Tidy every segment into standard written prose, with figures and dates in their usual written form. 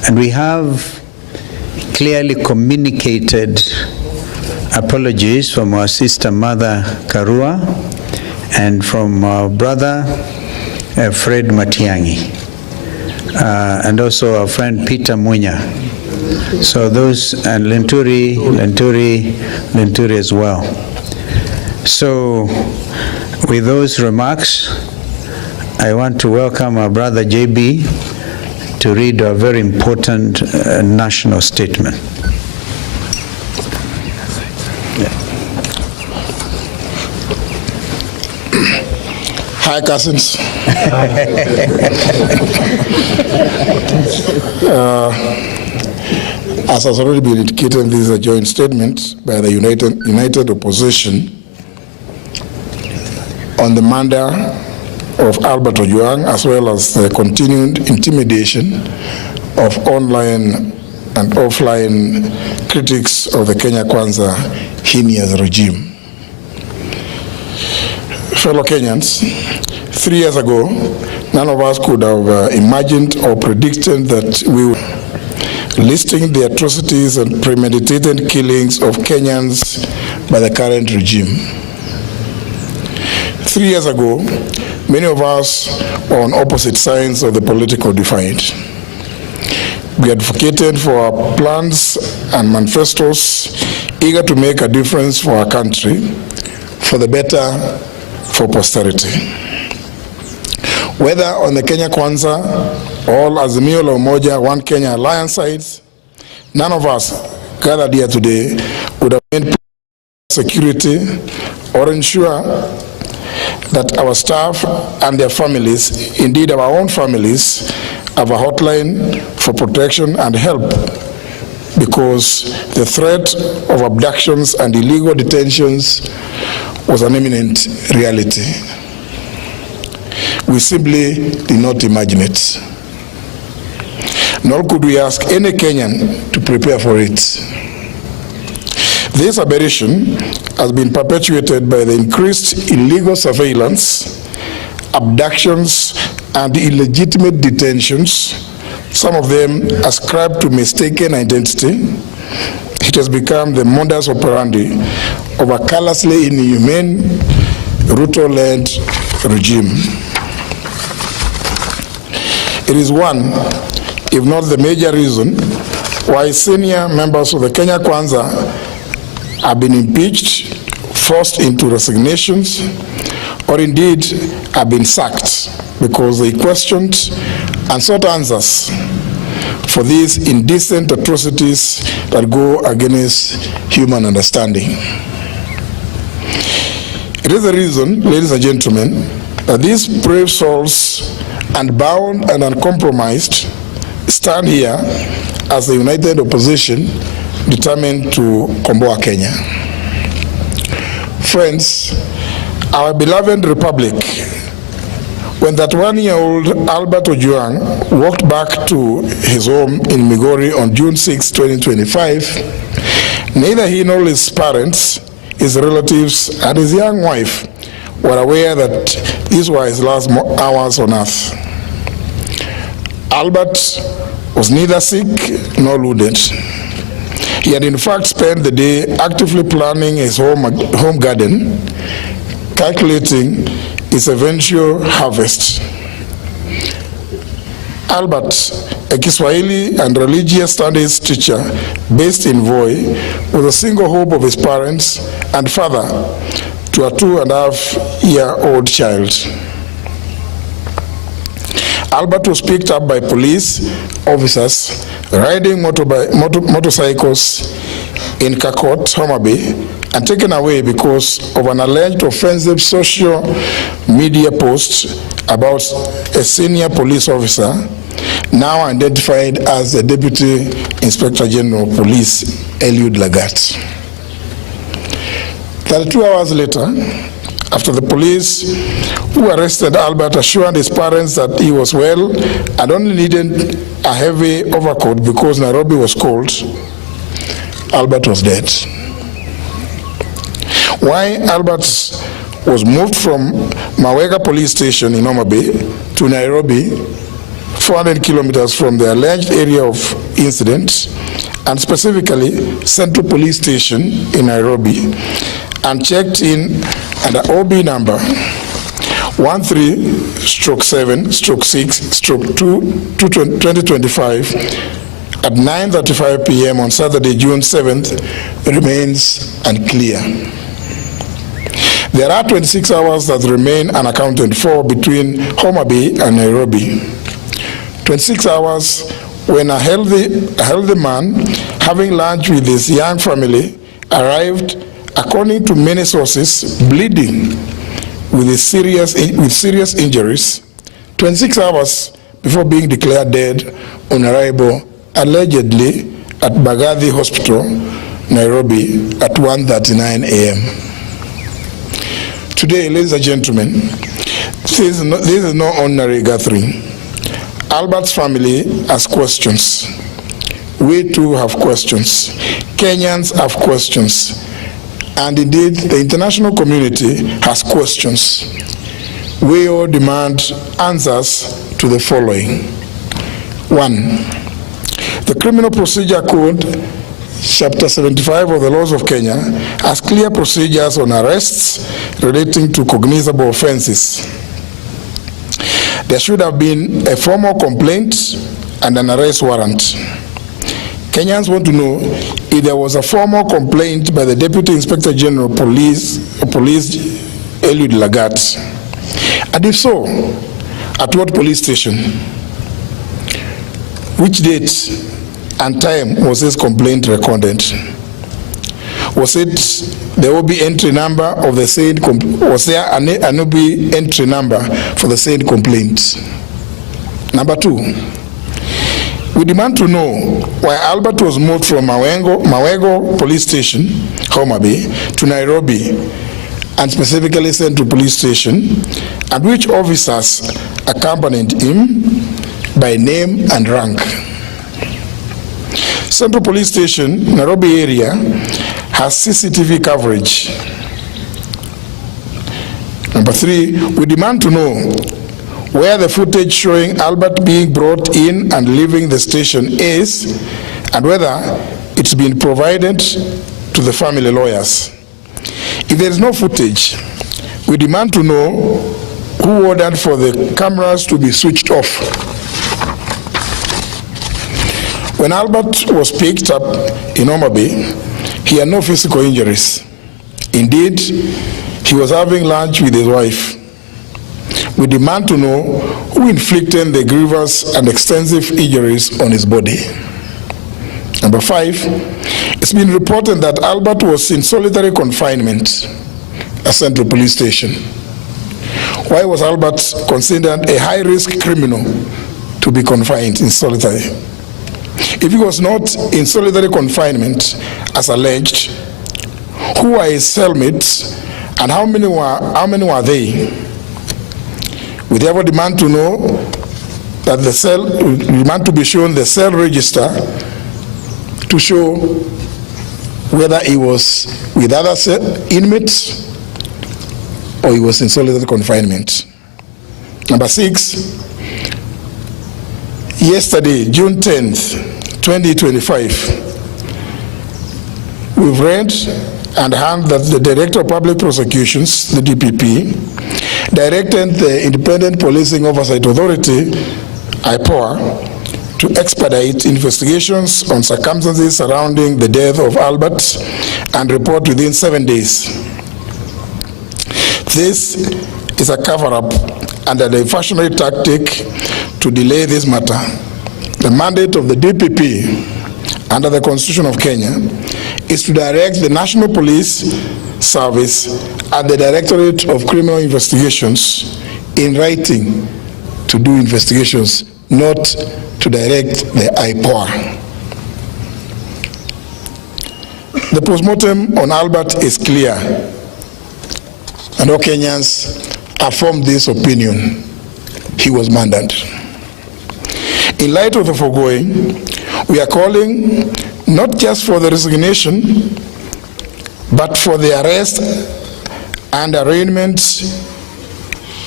And we have clearly communicated apologies from our sister mother Karua and from our brother Fred Matiang'i, and also our friend Peter Munya. So those, and Lenturi as well. So with those remarks, I want to welcome our brother JB to read a very important national statement. Hi, cousins. As has already been indicated, this is a joint statement by the united opposition on the murder of Albert Ojang, as well as the continued intimidation of online and offline critics of the Kenya Kwanza heinous regime. Fellow Kenyans, 3 years ago, none of us could have imagined or predicted that we would listing the atrocities and premeditated killings of Kenyans by the current regime. 3 years ago, many of us were on opposite sides of the political divide. We advocated for our plans and manifestos, eager to make a difference for our country, for the better, for posterity. Whether on the Kenya Kwanza, all Azimio la Umoja, One Kenya Alliance sides, none of us gathered here today would have made security or ensure that our staff and their families, indeed our own families, have a hotline for protection and help, because the threat of abductions and illegal detentions was an imminent reality. We simply did not imagine it. Nor could we ask any Kenyan to prepare for it. This aberration has been perpetuated by the increased illegal surveillance, abductions, and illegitimate detentions, some of them ascribed to mistaken identity. It has become the modus operandi of a callously inhumane, Ruto-led regime. It is one, if not the major reason, why senior members of the Kenya Kwanza have been impeached, forced into resignations, or indeed have been sacked because they questioned and sought answers for these indecent atrocities that go against human understanding. It is the reason, ladies and gentlemen, that these brave souls, unbound and uncompromised, stand here as the united opposition determined to komboa Kenya. Friends, our beloved republic, when that 1-year-old Albert Ojang walked back to his home in Migori on June 6, 2025, neither he nor his parents, his relatives, and his young wife were aware that these were his last hours on earth. Albert was neither sick nor wounded. He had in fact spent the day actively planning his home garden, calculating its eventual harvest. Albert, a Kiswahili and religious studies teacher based in Voi, was a single hope of his parents and father to a 2.5-year-old child. Albert was picked up by police officers riding motorcycles in Kakot, Homa Bay, and taken away because of an alleged offensive social media post about a senior police officer, now identified as the Deputy Inspector General of Police, Eliud Lagat. 32 hours later, after the police who arrested Albert assured his parents that he was well and only needed a heavy overcoat because Nairobi was cold, Albert was dead. Why Albert was moved from Mawega police station in Homa Bay to Nairobi 400 kilometers from the alleged area of incident, and specifically Central Police Station in Nairobi, and checked in under OB number 13/7/6/2025 at 9:35 p.m. on Saturday, June 7th, remains unclear. There are 26 hours that remain unaccounted for between Homa Bay and Nairobi. 26 hours when a healthy man having lunch with his young family arrived, according to many sources, bleeding with serious injuries, 26 hours before being declared dead on arrival, allegedly at Bagathi Hospital, Nairobi, at 1:39 a.m. Today, ladies and gentlemen, this is no ordinary gathering. Albert's family has questions. We too have questions. Kenyans have questions. And indeed, the international community has questions. We all demand answers to the following. 1. The Criminal Procedure Code, Chapter 75 of the laws of Kenya, has clear procedures on arrests relating to cognizable offenses. There should have been a formal complaint and an arrest warrant. Kenyans want to know if there was a formal complaint by the Deputy Inspector General Police Eliud Lagat. And if so, at what police station? Which date and time was this complaint recorded? Was it the OB entry number of the said was there an OB entry number for the said complaint? Number 2, we demand to know why Albert was moved from Mawego Police Station, Homa Bay, to Nairobi, and specifically sent to police station, and which officers accompanied him by name and rank. Central Police Station, Nairobi area, has CCTV coverage. Number 3, we demand to know where the footage showing Albert being brought in and leaving the station is, and whether it's been provided to the family lawyers. If there is no footage, we demand to know who ordered for the cameras to be switched off. When Albert was picked up in Homa Bay, he had no physical injuries. Indeed, he was having lunch with his wife. We demand to know who inflicted the grievous and extensive injuries on his body. Number 5, it's been reported that Albert was in solitary confinement at Central Police Station. Why was Albert considered a high-risk criminal to be confined in solitary? If he was not in solitary confinement, as alleged, who are his cellmates and how many were they? We therefore demand to know that we demand to be shown the cell register to show whether he was with other inmates or he was in solitary confinement. Number 6, yesterday, June 10th, 2025, we've read and heard that the Director of Public Prosecutions, the DPP, directed the Independent Policing Oversight Authority, IPOA, to expedite investigations on circumstances surrounding the death of Albert and report within 7 days. This is a cover-up and a diversionary tactic to delay this matter. The mandate of the DPP under the Constitution of Kenya is to direct the National Police Service and the Directorate of Criminal Investigations in writing to do investigations, not to direct the IPOA. The postmortem on Albert is clear, and all Kenyans have formed this opinion. He was murdered. In light of the foregoing, we are calling not just for the resignation, but for the arrest and arraignment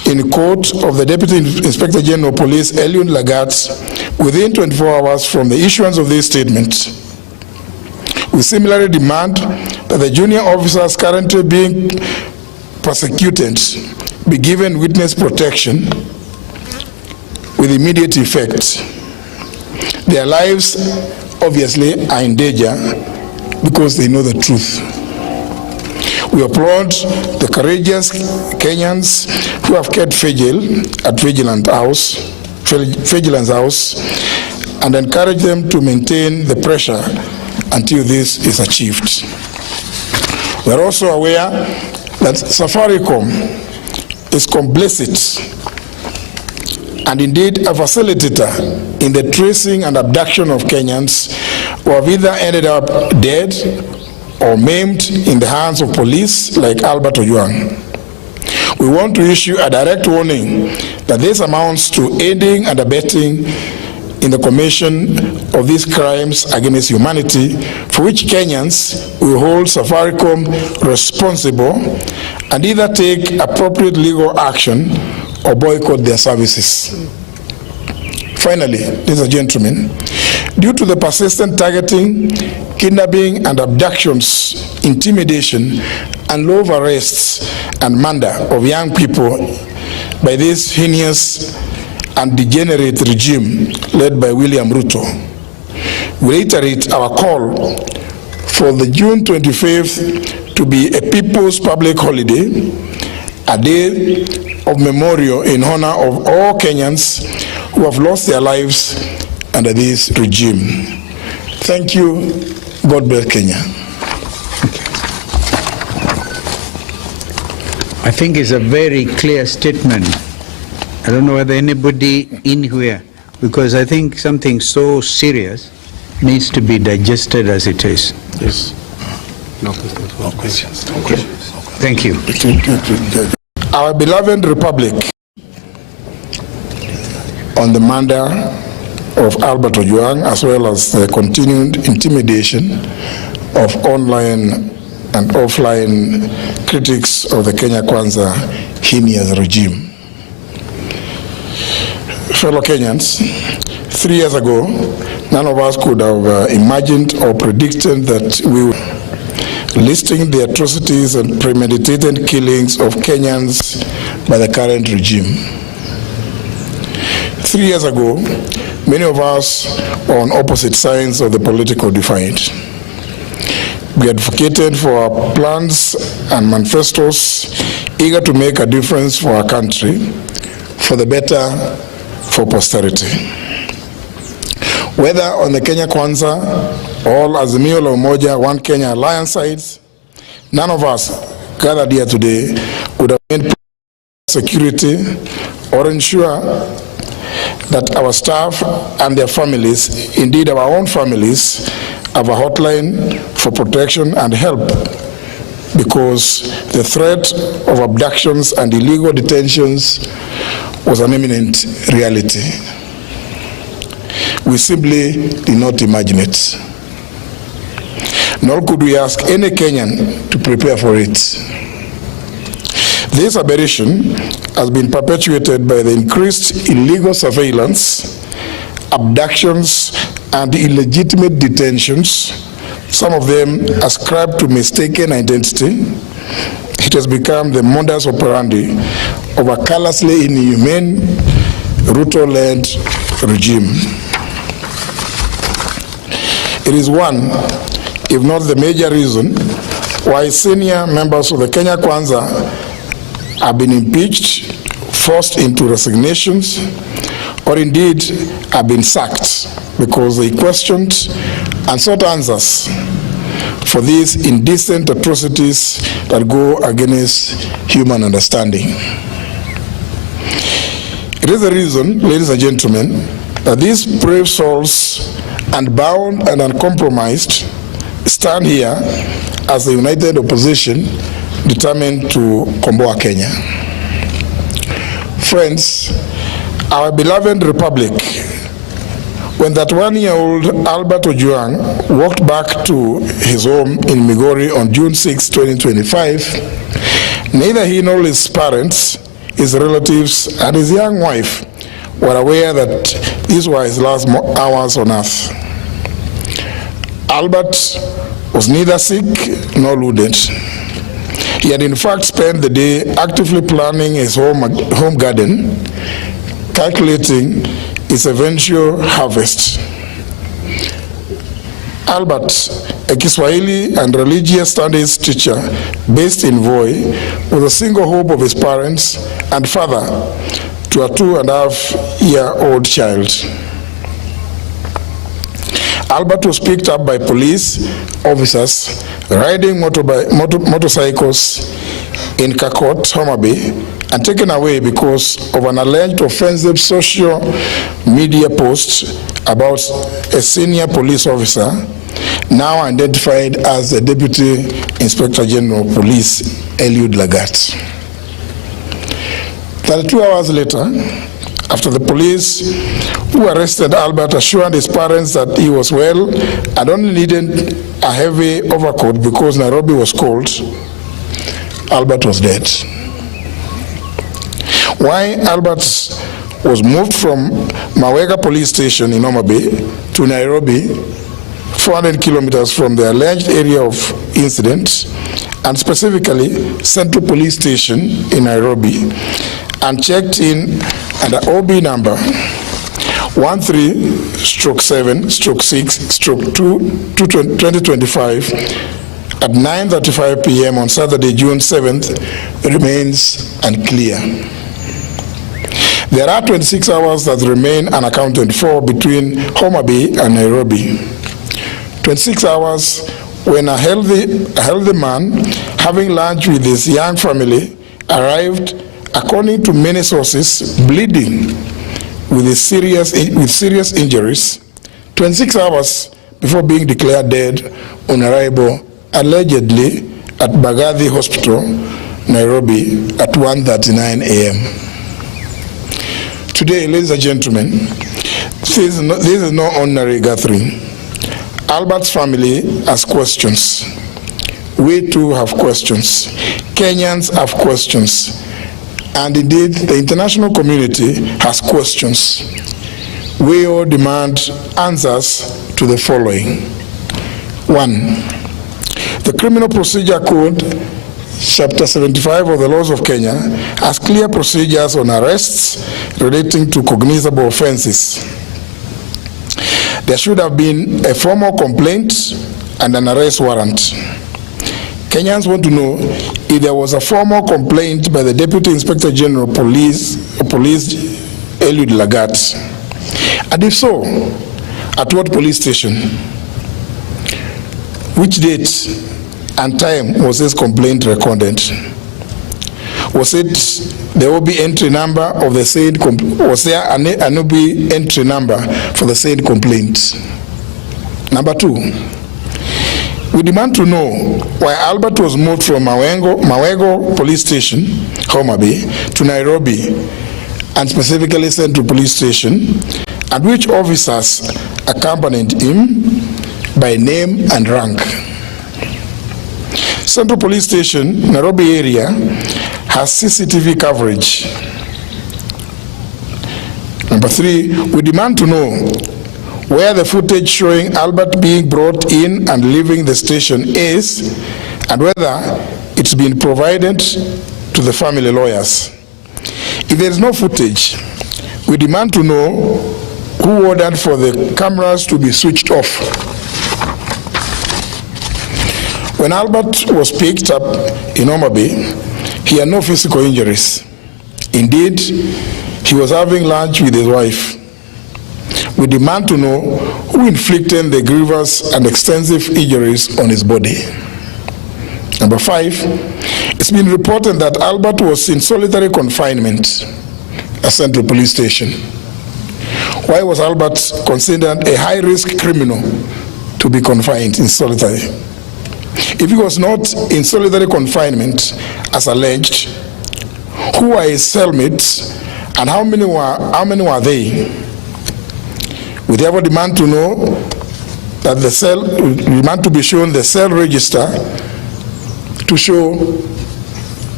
in court of the Deputy Inspector General of Police, Eliud Lagat, within 24 hours from the issuance of this statement. We similarly demand that the junior officers currently being prosecuted be given witness protection with immediate effect. Their lives obviously are in danger because they know the truth. We applaud the courageous Kenyans who have kept vigil at Vigilance House and encourage them to maintain the pressure until this is achieved. We are also aware that Safaricom is complicit and indeed a facilitator in the tracing and abduction of Kenyans who have either ended up dead or maimed in the hands of police like Albert Ojang. We want to issue a direct warning that this amounts to aiding and abetting in the commission of these crimes against humanity, for which Kenyans will hold Safaricom responsible and either take appropriate legal action or boycott their services. Finally, ladies and gentlemen, due to the persistent targeting, kidnapping and abductions, intimidation and love arrests and murder of young people by this heinous and degenerate regime led by William Ruto, we reiterate our call for the June 25th to be a people's public holiday, a day of memorial in honor of all Kenyans who have lost their lives under this regime. Thank you. God bless Kenya. I think it's a very clear statement. I don't know whether anybody in here, because I think something so serious needs to be digested as it is. Yes. No questions. No questions. Thank you. Our beloved republic, on the murder of Albert Ojang, as well as the continued intimidation of online and offline critics of the Kenya Kwanza heinous regime. Fellow Kenyans, 3 years ago, none of us could have imagined or predicted that we were listing the atrocities and premeditated killings of Kenyans by the current regime. 3 years ago, many of us were on opposite sides of the political divide. We advocated for our plans and manifestos, eager to make a difference for our country, for the better, for posterity. Whether on the Kenya Kwanza, all Azimio la Umoja, One Kenya Alliance sides, none of us gathered here today would have made security or ensure that our staff and their families, indeed our own families, have a hotline for protection and help, because the threat of abductions and illegal detentions was an imminent reality. We simply did not imagine it. Nor could we ask any Kenyan to prepare for it. This aberration has been perpetuated by the increased illegal surveillance, abductions, and illegitimate detentions, some of them ascribed to mistaken identity. It has become the modus operandi of a callously inhumane, Ruto-led regime. It is one, if not the major reason, why senior members of the Kenya Kwanza have been impeached, forced into resignations, or indeed have been sacked because they questioned and sought answers for these indecent atrocities that go against human understanding. It is the reason, ladies and gentlemen, that these brave souls, unbound and uncompromised, stand here as the united opposition determined to komboa Kenya. Friends, our beloved republic, when that 1-year-old Albert Ojang walked back to his home in Migori on June 6, 2025, neither he nor his parents his relatives, and his young wife were aware that these were his last hours on earth. Albert was neither sick nor wounded. He had in fact spent the day actively planning his home garden, calculating its eventual harvest. Albert, a Kiswahili and religious studies teacher based in Voi, was a single hope of his parents and father to a 2.5-year-old child. Albert was picked up by police officers riding motorcycles in Kakot, Homa Bay, and taken away because of an alleged offensive social media post about a senior police officer, now identified as the Deputy Inspector General of Police, Eliud Lagat. 32 hours later, after the police who arrested Albert assured his parents that he was well and only needed a heavy overcoat because Nairobi was cold, Albert was dead. Why Albert was moved from Mawega police station in Homa Bay to Nairobi, 400 kilometers from the alleged area of incident, and specifically Central Police Station in Nairobi, and checked in under OB number 13/7/6/2025 at 9:35 p.m. on Saturday, June 7th, remains unclear. There are 26 hours that remain unaccounted for between Homa Bay and Nairobi. 26 hours when a healthy man having lunch with his young family arrived, according to many sources, bleeding with serious injuries, 26 hours before being declared dead on arrival, allegedly at Bagathi Hospital, Nairobi, at 1:39 a.m. Today, ladies and gentlemen, this is no ordinary gathering. Albert's family has questions. We too have questions. Kenyans have questions. And indeed, the international community has questions. We all demand answers to the following. 1. The Criminal Procedure Code, Chapter 75 of the Laws of Kenya, has clear procedures on arrests relating to cognizable offenses. There should have been a formal complaint and an arrest warrant. Kenyans want to know if there was a formal complaint by the Deputy Inspector General of Police Eliud Lagat. And if so, at what police station? Which date and time was this complaint recorded? Was it the OB entry number of the said was there an OB entry number for the said complaint? Number 2, we demand to know why Albert was moved from Mawego Police Station, Homa Bay, to Nairobi, and specifically Central Police Station, and which officers accompanied him by name and rank. Central Police Station, Nairobi area, has CCTV coverage. Number 3, we demand to know where the footage showing Albert being brought in and leaving the station is, and whether it's been provided to the family lawyers. If there is no footage, we demand to know who ordered for the cameras to be switched off. When Albert was picked up in Homa Bay, he had no physical injuries. Indeed, he was having lunch with his wife. We demand to know who inflicted the grievous and extensive injuries on his body. Number 5, it's been reported that Albert was in solitary confinement at Central Police Station. Why was Albert considered a high-risk criminal to be confined in solitary? If he was not in solitary confinement, as alleged, who are his cellmates and how many were they? We therefore demand to know that we demand to be shown the cell register to show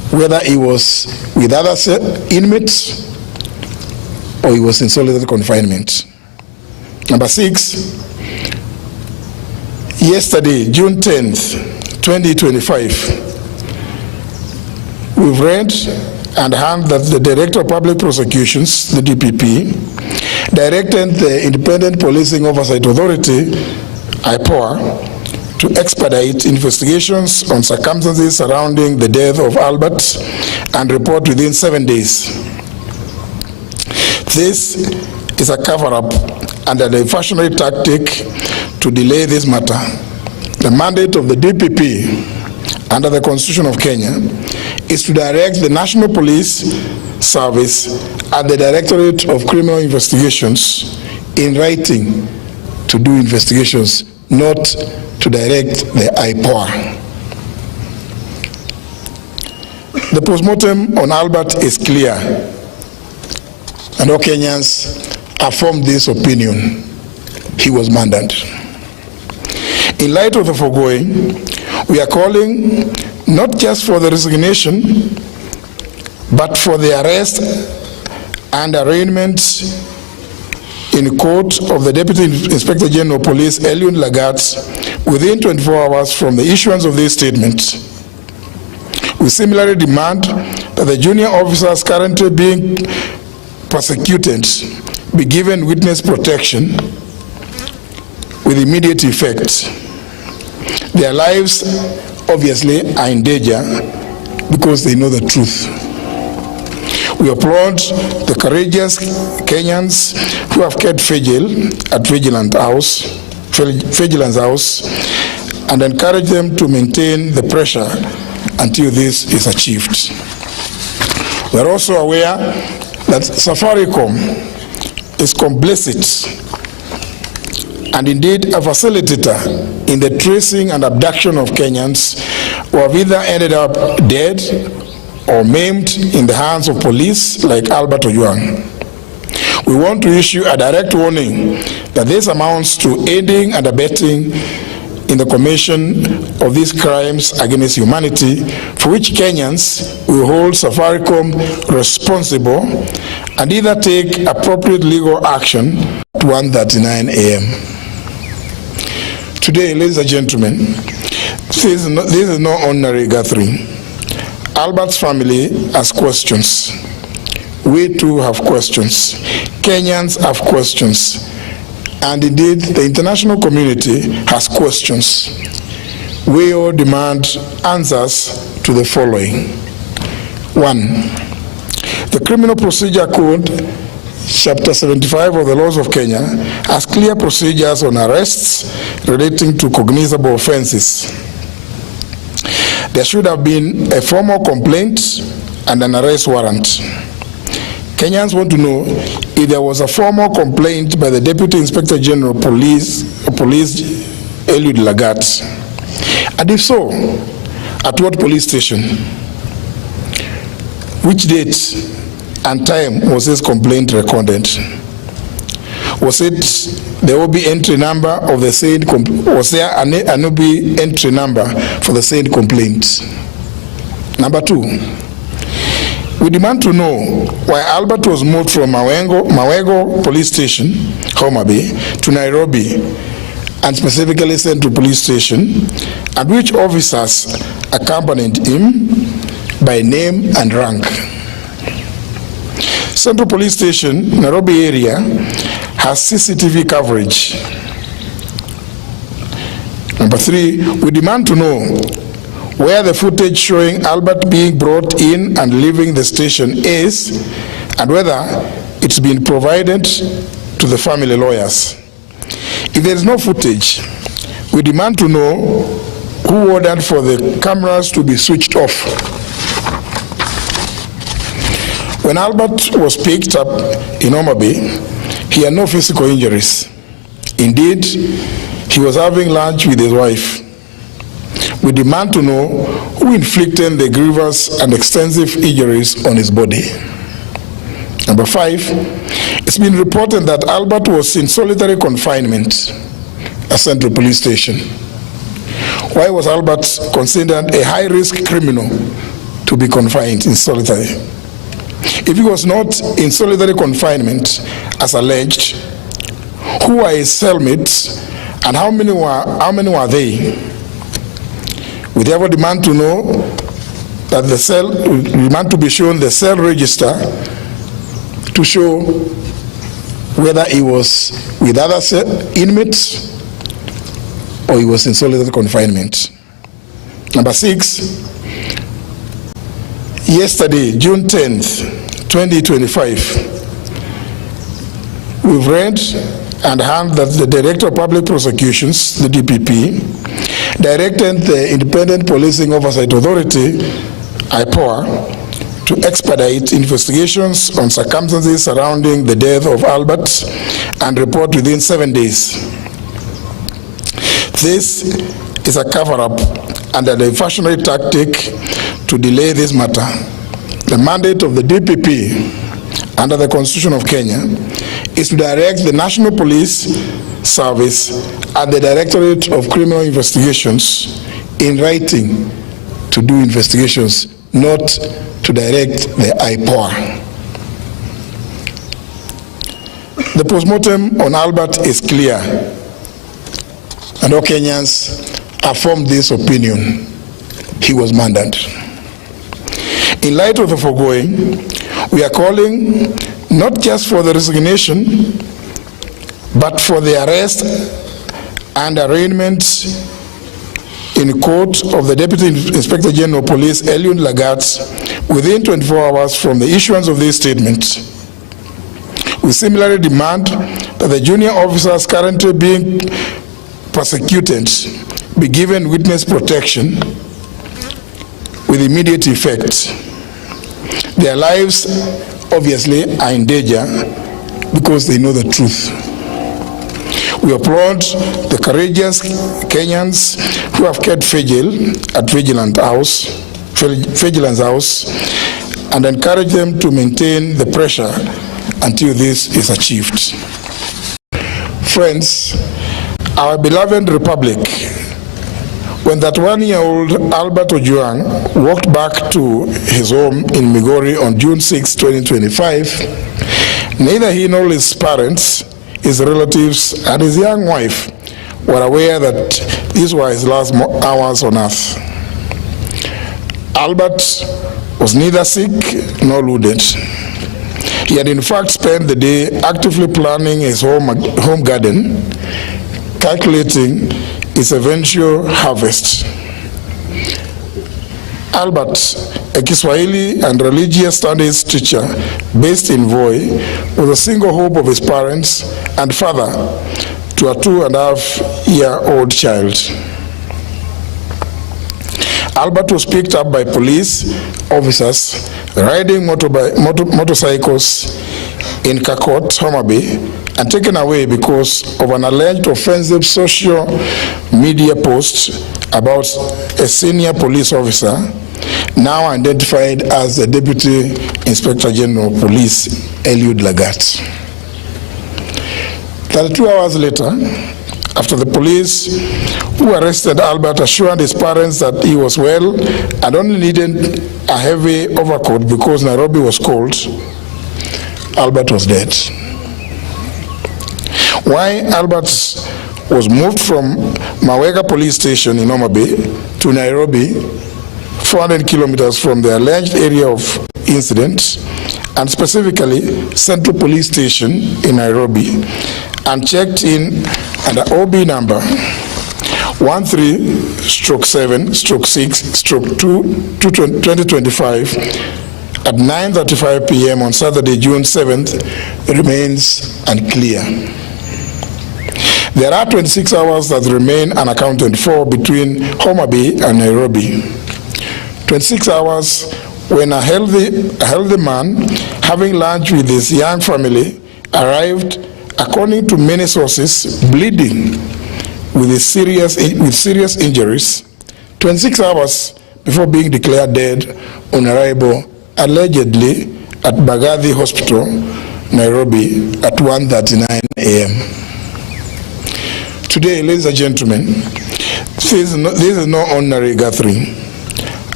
whether he was with other inmates or he was in solitary confinement. Number 6, yesterday, June 10th, 2025, we've read and heard that the Director of Public Prosecutions, the DPP, directed the Independent Policing Oversight Authority, IPOA, to expedite investigations on circumstances surrounding the death of Albert and report within 7 days. This is a cover-up and a diversionary tactic to delay this matter. The mandate of the DPP under the Constitution of Kenya is to direct the National Police Service and the Directorate of Criminal Investigations in writing to do investigations, not to direct the IPOA. The postmortem on Albert is clear, and all Kenyans affirm this opinion. He was murdered. In light of the foregoing, we are calling not just for the resignation, but for the arrest and arraignment in court of the Deputy Inspector General of Police, Eliud Lagat, within 24 hours from the issuance of this statement. We similarly demand that the junior officers currently being persecuted be given witness protection with immediate effect. Their lives obviously are in danger because they know the truth. We applaud the courageous Kenyans who have kept vigil at Vigilance House and encourage them to maintain the pressure until this is achieved. We are also aware that Safaricom is complicit and indeed a facilitator in the tracing and abduction of Kenyans who have either ended up dead or maimed in the hands of police like Albert Ojang. We want to issue a direct warning that this amounts to aiding and abetting in the commission of these crimes against humanity, for which Kenyans will hold Safaricom responsible and either take appropriate legal action at 1:39 a.m. Today, ladies and gentlemen, this is no ordinary gathering. Albert's family has questions. We too have questions. Kenyans have questions. And indeed, the international community has questions. We all demand answers to the following. 1, the Criminal Procedure Code, Chapter 75 of the laws of Kenya, has clear procedures on arrests relating to cognizable offenses. There should have been a formal complaint and an arrest warrant. Kenyans want to know if there was a formal complaint by the Deputy Inspector General of Police, Eliud Lagat. And if so, at what police station? Which date and time was this complaint recorded? Was it the OB entry number of the said was there an OB entry number for the said complaint? Number 2, we demand to know why Albert was moved from Mawego Police Station, Homa Bay, to Nairobi, and specifically sent to police station, and which officers accompanied him by name and rank. Central Police Station, Nairobi area, has CCTV coverage. Number 3, we demand to know where the footage showing Albert being brought in and leaving the station is, and whether it's been provided to the family lawyers. If there is no footage, we demand to know who ordered for the cameras to be switched off. When Albert was picked up in Homa Bay, he had no physical injuries. Indeed, he was having lunch with his wife. We demand to know who inflicted the grievous and extensive injuries on his body. Number 5, it's been reported that Albert was in solitary confinement at Central Police Station. Why was Albert considered a high-risk criminal to be confined in solitary. If he was not in solitary confinement, as alleged, who are his cellmates and how many were they? We therefore demand to know that demand to be shown the cell register to show whether he was with other inmates or he was in solitary confinement. Number 6, yesterday, June 10th, 2025, we've read and heard that the Director of Public Prosecutions, the DPP, directed the Independent Policing Oversight Authority, IPOA, to expedite investigations on circumstances surrounding the death of Albert and report within 7 days. This is a cover-up and a diversionary tactic to delay this matter. The mandate of the DPP under the Constitution of Kenya is to direct the National Police Service and the Directorate of Criminal Investigations in writing to do investigations, not to direct the IPOA. The postmortem on Albert is clear, and all Kenyans have formed this opinion: he was murdered. In light of the foregoing, we are calling not just for the resignation, but for the arrest and arraignment in court of the Deputy Inspector General of Police, Eliud Lagat, within 24 hours from the issuance of this statement. We similarly demand that the junior officers currently being persecuted be given witness protection with immediate effect. Their lives obviously are in danger because they know the truth. We applaud the courageous Kenyans who have kept vigil at Vigilance House and encourage them to maintain the pressure until this is achieved. Friends, our beloved republic, when that one-year-old Albert Ojang walked back to his home in Migori on June 6, 2025, neither he nor his parents, his relatives, and his young wife were aware that these were his last hours on earth. Albert was neither sick nor wounded. He had in fact spent the day actively planning his home garden, calculating its eventual harvest. Albert, a Kiswahili and religious studies teacher based in Voi, was a single hope of his parents and father to a 2.5-year-old child. Albert was picked up by police officers riding motorcycles in Kakot, Homa Bay, and taken away because of an alleged offensive social media post about a senior police officer, now identified as the Deputy Inspector General of Police, Eliud Lagat. 32 hours later, after the police who arrested Albert assured his parents that he was well and only needed a heavy overcoat because Nairobi was cold, Albert was dead. Why Albert was moved from Mawega police station in Homa Bay to Nairobi, 400 kilometers from the alleged area of incident, and specifically Central Police Station in Nairobi, and checked in under OB number 13/7/6/2025 at 9:35 p.m. on Saturday, June 7th, remains unclear. There are 26 hours that remain unaccounted for between Homa Bay and Nairobi. 26 hours when a healthy man having lunch with his young family arrived, according to many sources, bleeding with serious injuries, 26 hours before being declared dead on arrival, allegedly at Bagathi Hospital, Nairobi, at 1:39 a.m. Today, ladies and gentlemen, this is no ordinary gathering.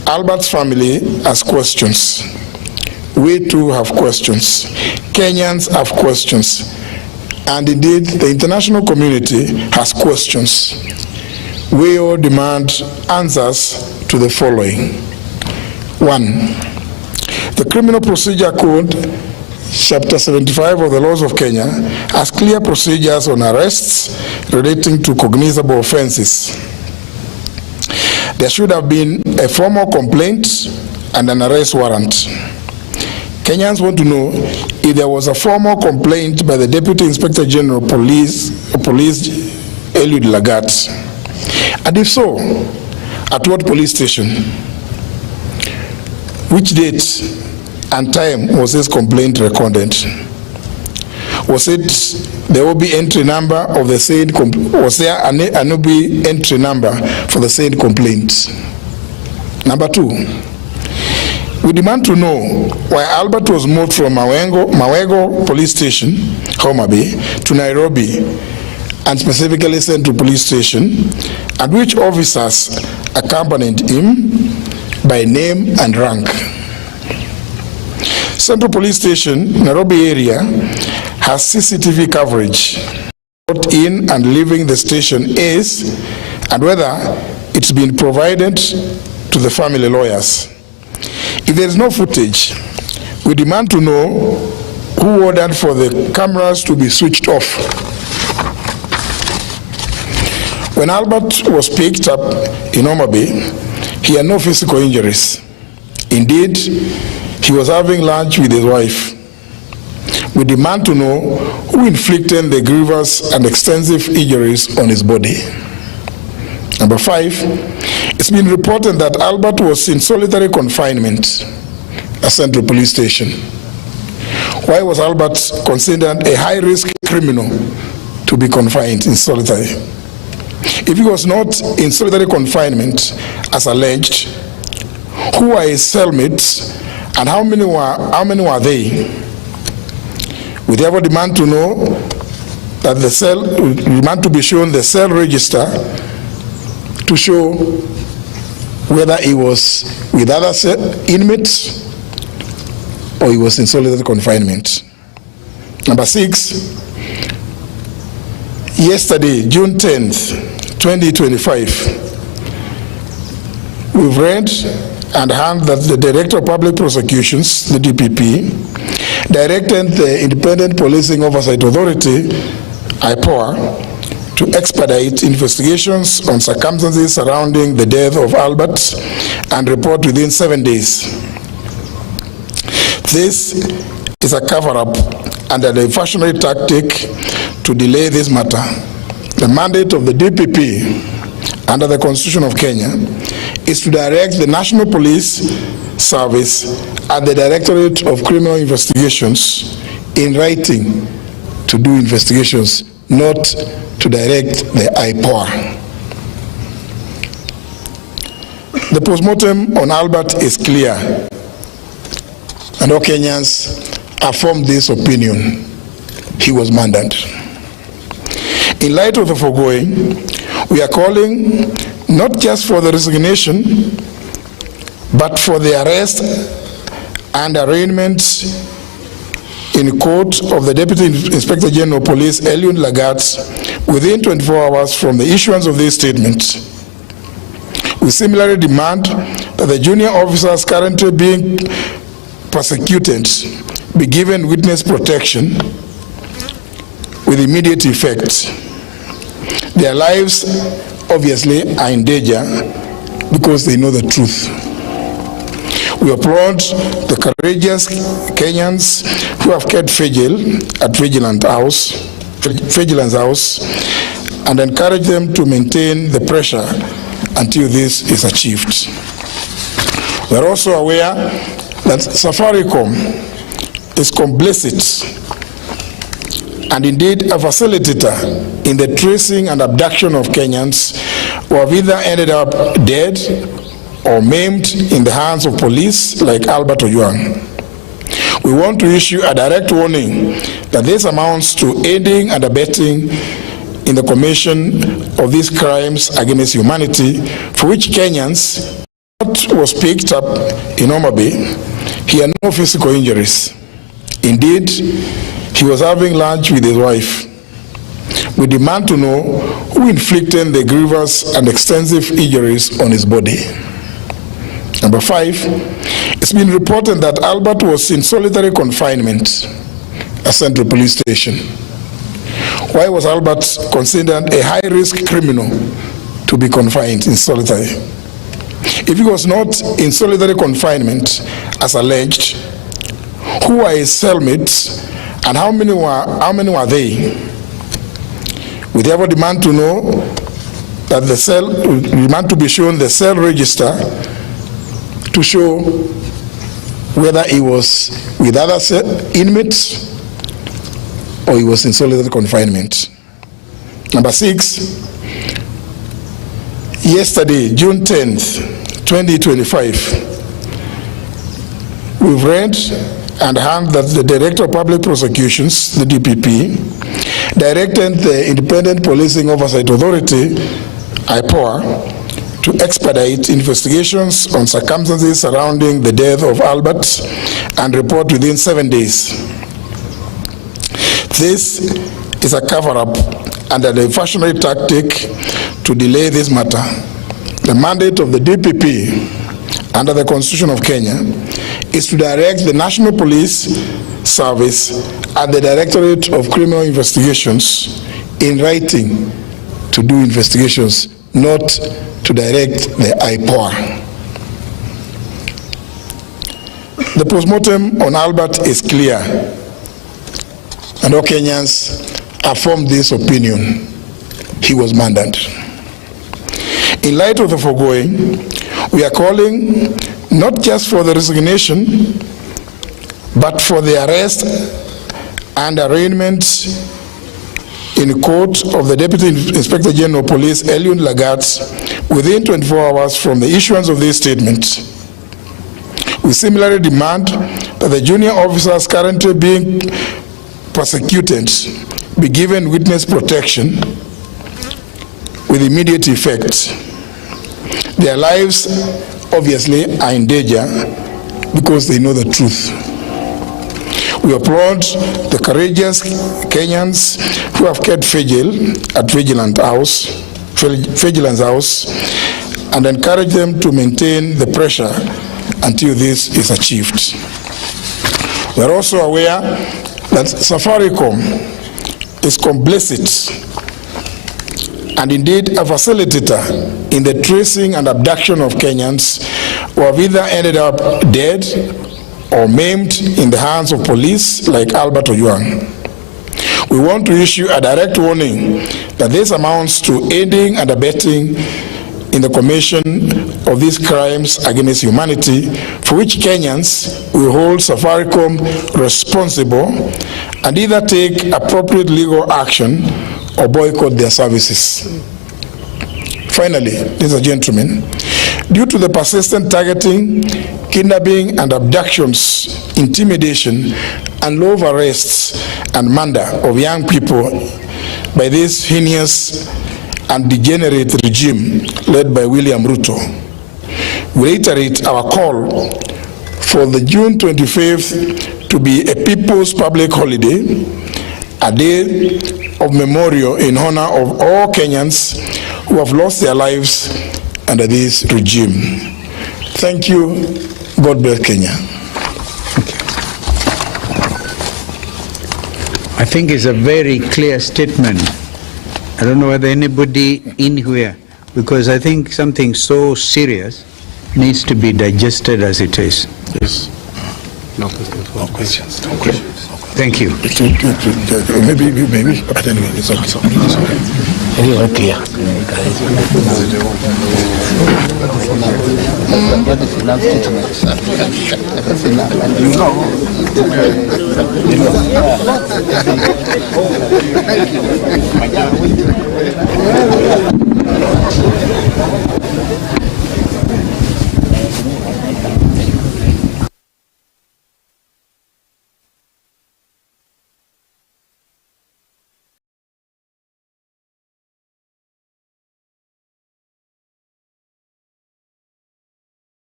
Albert's family has questions. We too have questions. Kenyans have questions. And indeed, the international community has questions. We all demand answers to the following. 1. The Criminal Procedure Code, Chapter 75 of the laws of Kenya, has clear procedures on arrests relating to cognizable offenses. There should have been a formal complaint and an arrest warrant. Kenyans want to know if there was a formal complaint by the Deputy Inspector General Police Eliud Lagat. And if so, at what police station? Which date and time was this complaint recorded? Was it the OB entry number of the said was there an OB entry number for the said complaint? Number 2, we demand to know why Albert was moved from Mawego Police Station, Homa Bay, to Nairobi, and specifically sent to police station, and which officers accompanied him by name and rank. Central Police Station, Nairobi area, has CCTV coverage. What in and leaving the station is, and whether it's been provided to the family lawyers. If there is no footage, we demand to know who ordered for the cameras to be switched off. When Albert was picked up in Homa Bay, he had no physical injuries. Indeed, he was having lunch with his wife. We demand to know who inflicted the grievous and extensive injuries on his body. Number 5, it's been reported that Albert was in solitary confinement at Central Police Station. Why was Albert considered a high-risk criminal to be confined in solitary? If he was not in solitary confinement, as alleged, who are his cellmates and how many were they? We therefore demand to know that demand to be shown the cell register to show whether he was with other inmates or he was in solitary confinement. Number 6, yesterday, June 10th, 2025, we've read and heard that the Director of Public Prosecutions, the DPP, directed the Independent Policing Oversight Authority, IPOA, to expedite investigations on circumstances surrounding the death of Albert and report within 7 days. This is a cover-up and a diversionary tactic to delay this matter. The mandate of the DPP under the Constitution of Kenya is to direct the National Police Service and the Directorate of Criminal Investigations in writing to do investigations, not to direct the IPOA. The postmortem on Albert is clear, and all Kenyans affirm this opinion. He was murdered. In light of the foregoing, we are calling not just for the resignation, but for the arrest and arraignment in court of the Deputy Inspector General of Police, Eliud Lagat, within 24 hours from the issuance of this statement. We similarly demand that the junior officers currently being prosecuted be given witness protection with immediate effect. Their lives obviously are in danger because they know the truth. We applaud the courageous Kenyans who have kept vigil at Vigilance House and encourage them to maintain the pressure until this is achieved. We are also aware that Safaricom is complicit and indeed a facilitator in the tracing and abduction of Kenyans who have either ended up dead or maimed in the hands of police like Albert Ojang. We want to issue a direct warning that this amounts to aiding and abetting in the commission of these crimes against humanity for which Kenyans was picked up in Homa Bay, he had no physical injuries. Indeed, he was having lunch with his wife. We demand to know who inflicted the grievous and extensive injuries on his body. Number 5, it's been reported that Albert was in solitary confinement at Central Police Station. Why was Albert considered a high-risk criminal to be confined in solitary? If he was not in solitary confinement, as alleged, who were his cellmates and how many were they? We therefore demand to know that demand to be shown the cell register to show whether he was with other inmates or he was in solitary confinement. Number 6, yesterday, June 10th, 2025, we've read and heard that the Director of Public Prosecutions, the DPP, directed the Independent Policing Oversight Authority, IPOA, to expedite investigations on circumstances surrounding the death of Albert and report within 7 days. This is a cover-up and a diversionary tactic to delay this matter. The mandate of the DPP under the Constitution of Kenya is to direct the National Police Service and the Directorate of Criminal Investigations in writing to do investigations, not to direct the IPOA. The postmortem on Albert is clear, and all Kenyans affirm this opinion. He was murdered. In light of the foregoing, we are calling not just for the resignation, but for the arrest and arraignment in court of the Deputy Inspector General of Police, Eliud Lagat, within 24 hours from the issuance of this statement. We similarly demand that the junior officers currently being prosecuted be given witness protection with immediate effect. Their lives obviously are in danger because they know the truth. We applaud the courageous Kenyans who have kept vigil at Vigilance House and encourage them to maintain the pressure until this is achieved. We are also aware that Safaricom is complicit and indeed a facilitator in the tracing and abduction of Kenyans who have either ended up dead or maimed in the hands of police like Albert Ojang. We want to issue a direct warning that this amounts to aiding and abetting in the commission of these crimes against humanity, for which Kenyans will hold Safaricom responsible and either take appropriate legal action or boycott their services. Finally, ladies and gentlemen, due to the persistent targeting, kidnapping and abductions, intimidation and love arrests and murder of young people by this heinous and degenerate regime led by William Ruto, we reiterate our call for the June 25th to be a people's public holiday, a day of memorial in honor of all Kenyans who have lost their lives under this regime. Thank you. God bless Kenya. I think it's a very clear statement. I don't know whether anybody in here, because I think something so serious needs to be digested as it is. Yes. No questions. No questions. No questions. Thank you. Maybe, but anyway, it's okay.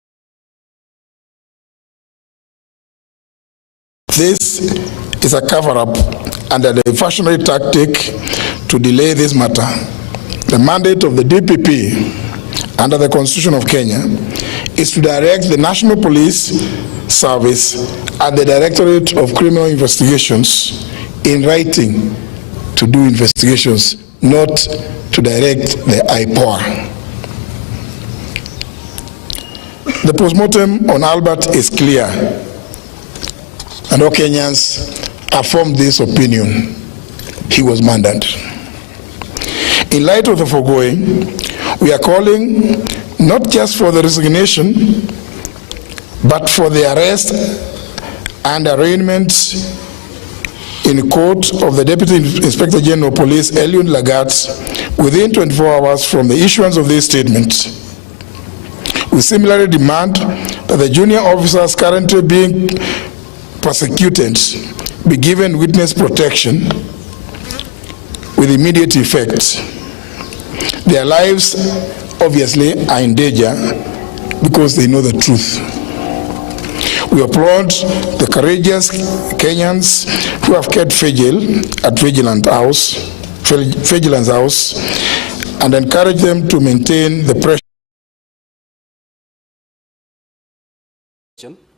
This is a cover-up and a diversionary tactic to delay this matter. The mandate of the DPP under the Constitution of Kenya is to direct the National Police Service and the Directorate of Criminal Investigations in writing to do investigations, not to direct the IPOA. The postmortem on Albert is clear, and all Kenyans affirmed this opinion. He was murdered. In light of the foregoing, we are calling not just for the resignation, but for the arrest and arraignment in court of the Deputy Inspector General of Police, Eliud Lagat, within 24 hours from the issuance of this statement. We similarly demand that the junior officers currently being prosecuted be given witness protection with immediate effect. Their lives obviously are in danger because they know the truth. We applaud the courageous Kenyans who have kept vigil at Vigilance House and encourage them to maintain the pressure.